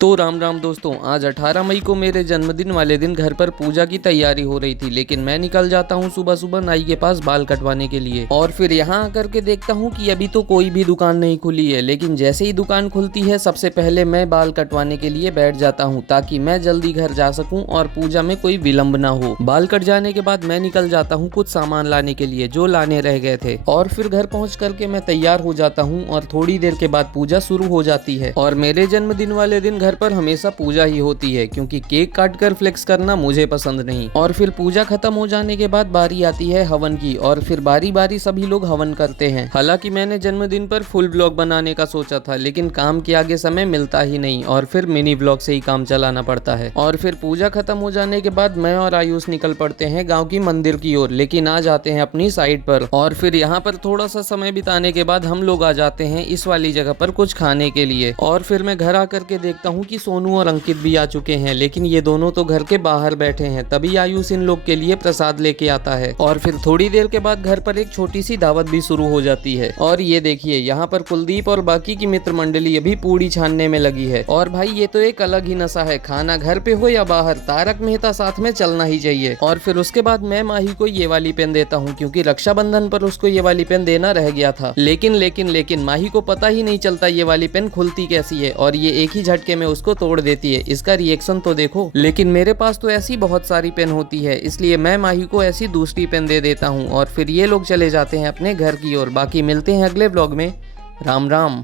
तो राम राम दोस्तों, आज 18 मई को मेरे जन्मदिन वाले दिन घर पर पूजा की तैयारी हो रही थी, लेकिन मैं निकल जाता हूँ सुबह सुबह नाई के पास बाल कटवाने के लिए। और फिर यहाँ आकर के देखता हूँ कि अभी तो कोई भी दुकान नहीं खुली है, लेकिन जैसे ही दुकान खुलती है सबसे पहले मैं बाल कटवाने के लिए बैठ जाता हूँ ताकि मैं जल्दी घर जा सकूँ और पूजा में कोई विलम्ब ना हो। बाल कट जाने के बाद मैं निकल जाता हूँ कुछ सामान लाने के लिए जो लाने रह गए थे, और फिर घर पहुँच करके मैं तैयार हो जाता हूँ और थोड़ी देर के बाद पूजा शुरू हो जाती है। और मेरे जन्मदिन वाले दिन घर पर हमेशा पूजा ही होती है, क्योंकि केक काट कर फ्लेक्स करना मुझे पसंद नहीं। और फिर पूजा खत्म हो जाने के बाद बारी आती है हवन की, और फिर बारी बारी सभी लोग हवन करते हैं। हालांकि मैंने जन्मदिन पर फुल ब्लॉग बनाने का सोचा था, लेकिन काम के आगे समय मिलता ही नहीं और फिर मिनी ब्लॉग से ही काम चलाना पड़ता है। और फिर पूजा खत्म हो जाने के बाद मैं और आयुष निकल पड़ते हैं गाँव की मंदिर की ओर, लेकिन आ जाते हैं अपनी साइड पर। और फिर यहाँ पर थोड़ा सा समय बिताने के बाद हम लोग आ जाते हैं इस वाली जगह पर कुछ खाने के लिए। और फिर मैं घर आकर के देखता हूँ कि सोनू और अंकित भी आ चुके हैं, लेकिन ये दोनों तो घर के बाहर बैठे हैं। तभी आयुष इन लोग के लिए प्रसाद लेके आता है। और फिर थोड़ी देर के बाद घर पर एक छोटी सी दावत भी शुरू हो जाती है। और ये देखिए, यहाँ पर कुलदीप और बाकी की मित्र मंडली अभी पूड़ी छानने में लगी है। और भाई ये तो एक अलग ही नशा है, खाना घर पे हो या बाहर, तारक मेहता साथ में चलना ही चाहिए। और फिर उसके बाद मैं माही को ये वाली पेन देता हूँ, क्योंकि रक्षाबंधन पर उसको ये वाली पेन देना रह गया था। लेकिन माही को पता ही नहीं चलता ये वाली पेन खुलती कैसी है, और ये एक ही झटके में उसको तोड़ देती है। इसका रिएक्शन तो देखो। लेकिन मेरे पास तो ऐसी बहुत सारी पेन होती है, इसलिए मैं माही को ऐसी दूसरी पेन दे देता हूँ। और फिर ये लोग चले जाते हैं अपने घर की ओर। बाकी मिलते हैं अगले व्लॉग में। राम राम।